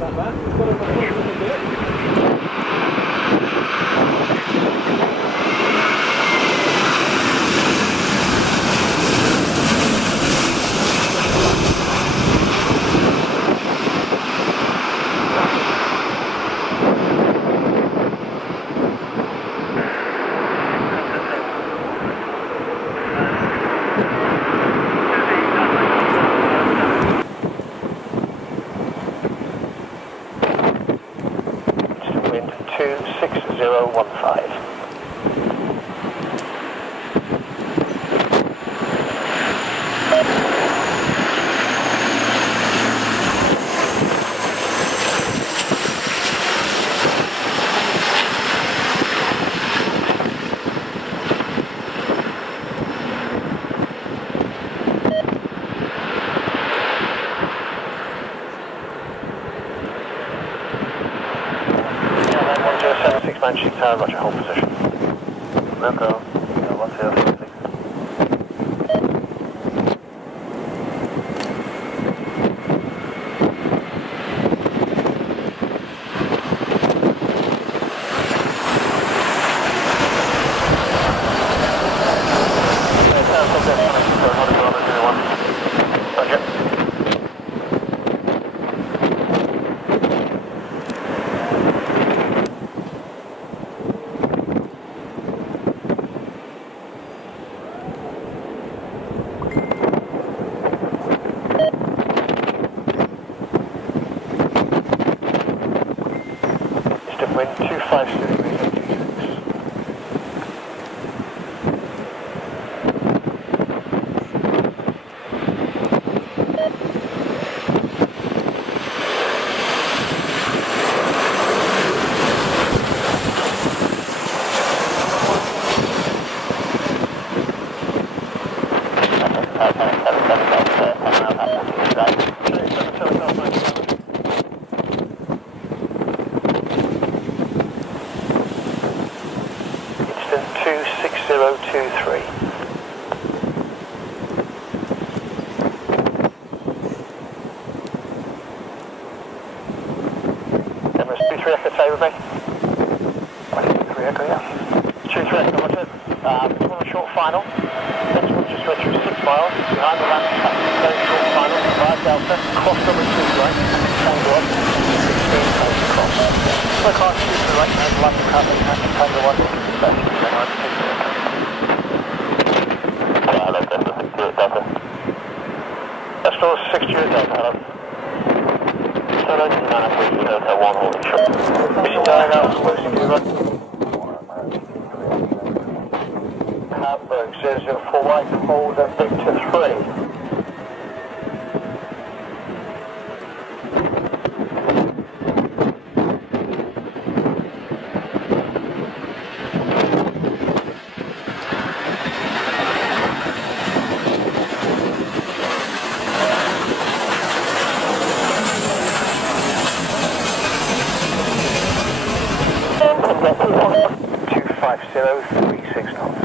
that man. He's got a responsibility to do it. Wind 26015. Manchester Tower, roger, hold position. Loco, 1066. Wind 250 degrees 86. Instant 26023. Emirates 23 Echo, stay with me. 23 Echo, yeah. 23 Echo, roger. On a short final. Next one just went through 6 miles. Behind the land, very short final. 5 Delta, crossed on the 2 right. Tango up, 16 post across. Look hard to the right, and London Cup and Tango 1, back to the right. Hello, Delta, 6 Delta. That's still 6 Delta, hello. Solo, 9 Delta, 1 holding short. Mission Diagonal, Wilson, to right. Hamburg 004 white, hold and Victor 3. Two 25036 knots.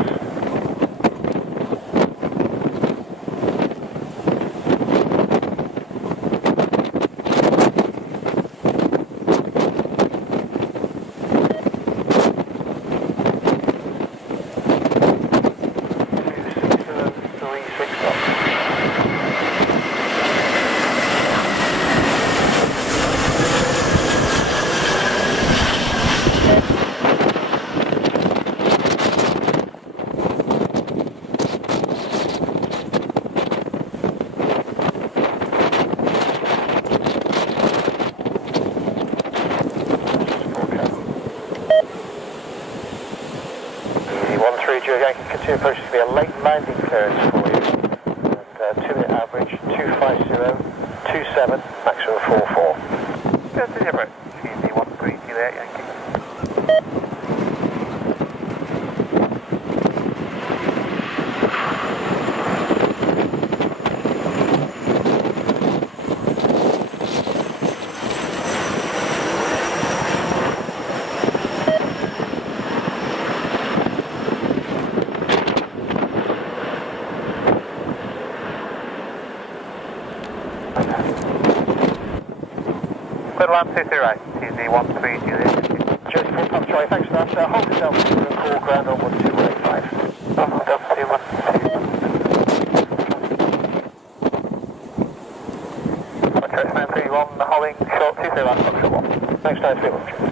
Continue approach to be a late landing clearance for you. And 2-minute average, 250, 27, maximum 44. Yes, this is Emirates. Excuse me, 13 Juliet Yankee. Clear line 23 right, TZ13 Juliet. Just full pump, Charlie, thanks for that. Hold yourself to the call ground on 1285. Delta 212. Okay, it's 931, holding short 231, short 1. Thanks, 931.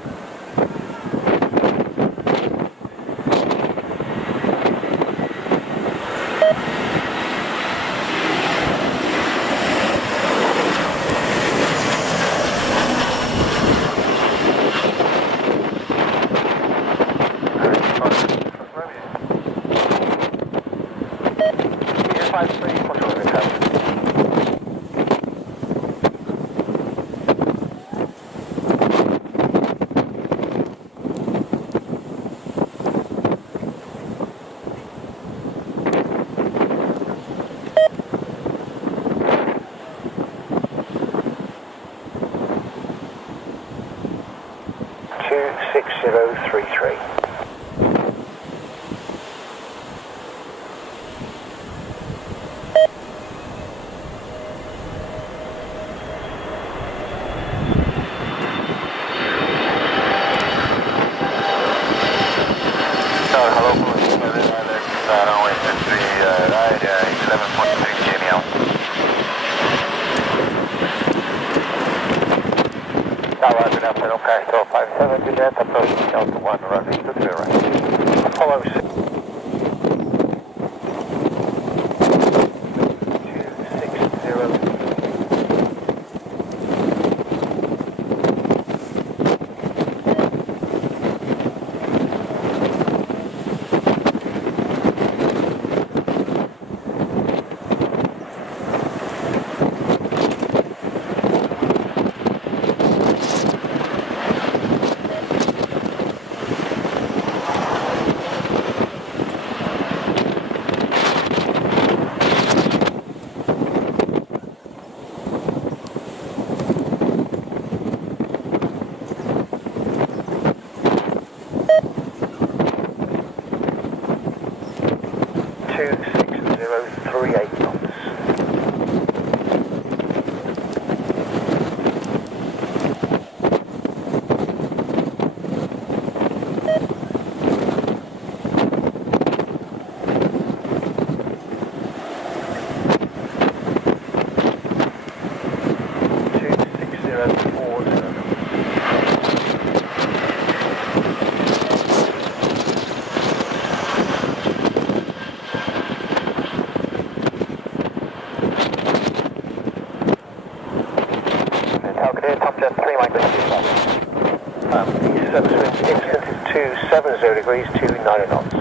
Degrees to 9 knots.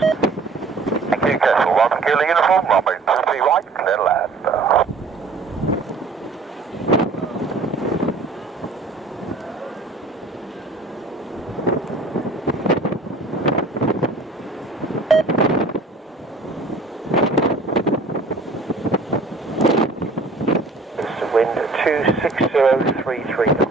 Thank you, Castle. Welcome, Kilo Uniform, runway 23 right, clear to land. It's the wind 26033 knots.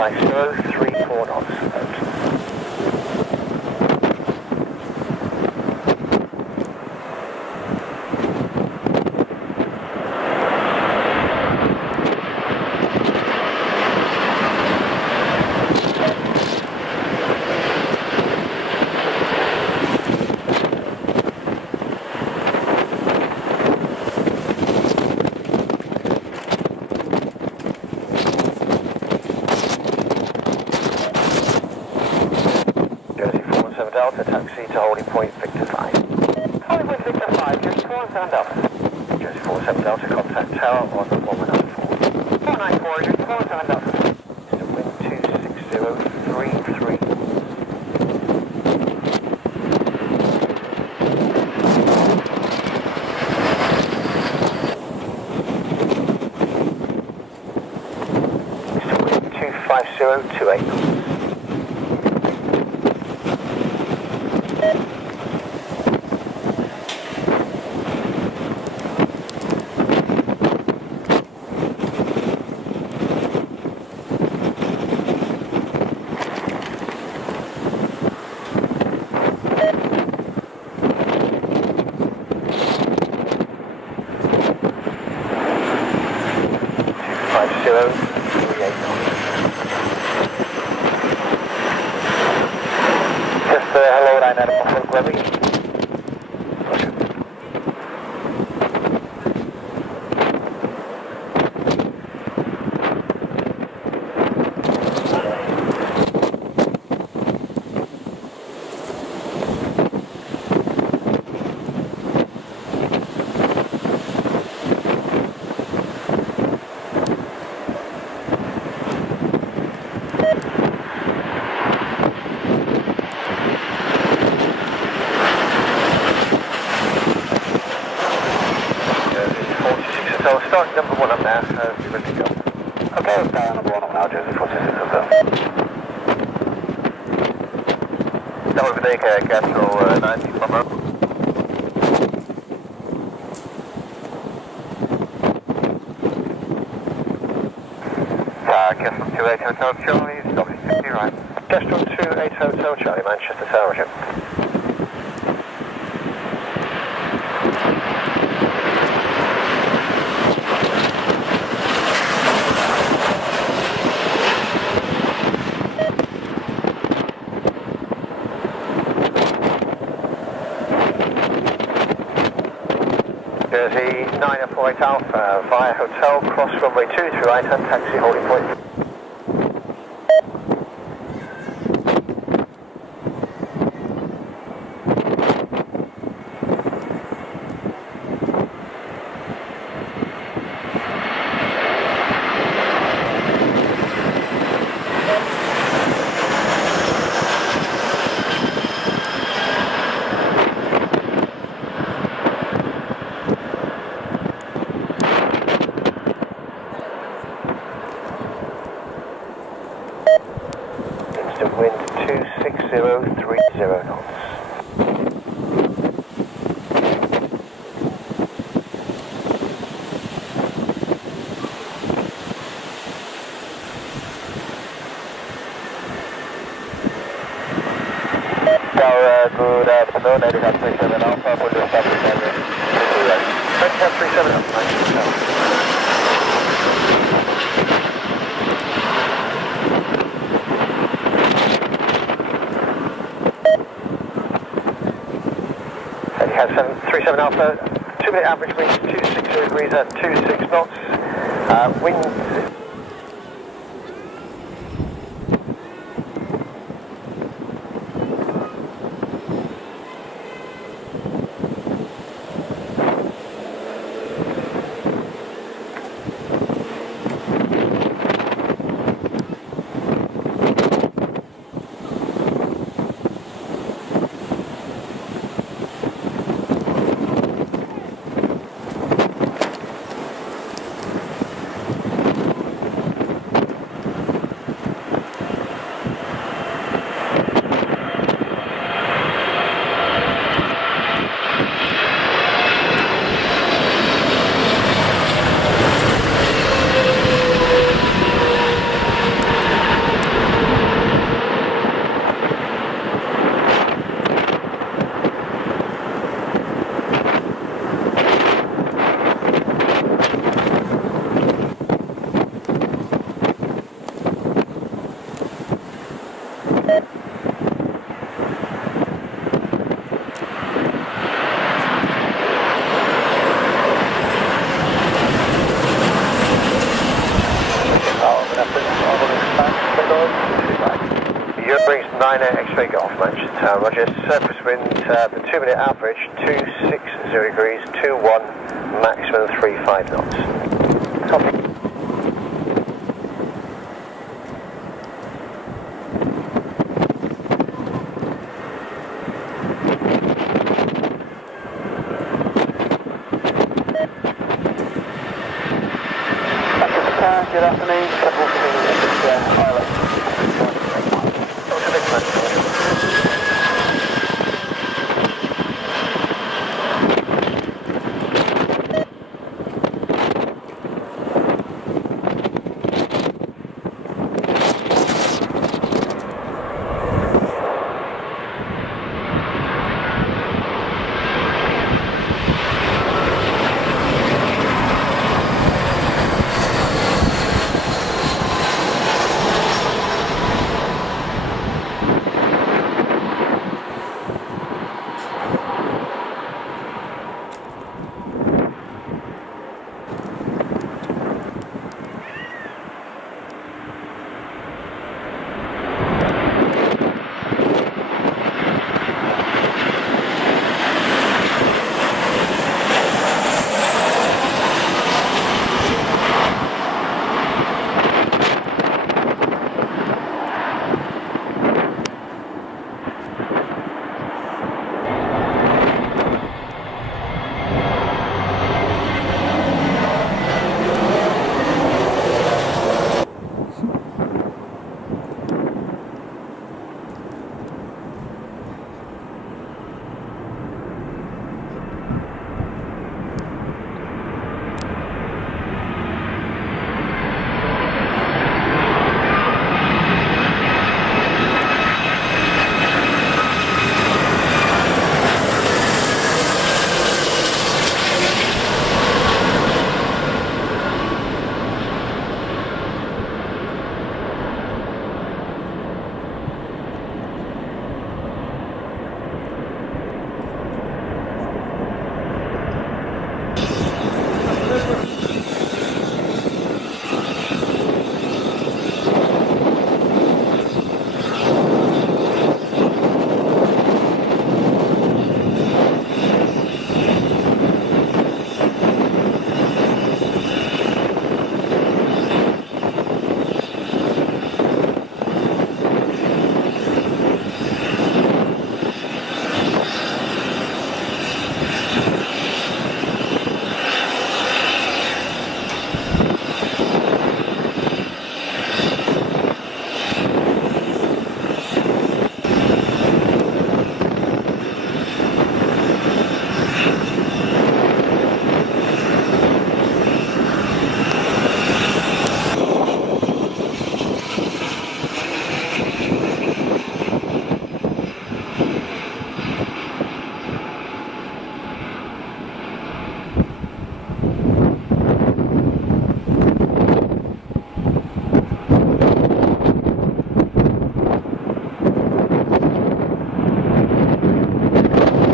25034 knots. Delta, taxi to holding point Victor 5. Holding point Victor 5, Jersey 47 Delta. Jersey 47 Delta, contact tower on 1194. 494, Jersey 47 Delta. It's wind 26033. It's wind 25028. Just hello, Ryanair, Buffalo Grevy. So start number 1 up now, so be ready to go. Okay, we'll start number 1 up now, Jersey 46 up there. Now over there, Gastro 90 from up. Gastro 28 Hotel Charlie, stop 50 right. Gastro 28 Hotel Charlie, Manchester Tower. Jersey 948 Alpha via hotel, cross runway 2 through right hand taxi holding point. Instant wind 26030 knots. Tower, good afternoon, 8737 Alpha, we'll do establish area. 2737 Alpha, Has 737 Alpha, 2-minute average wind 260 degrees at 26 knots. Wind. 9 X-ray Golf, Manchester. Roger, surface wind, the 2-minute average, 260 degrees, 21, maximum 35 knots. Copy. Good afternoon, couple of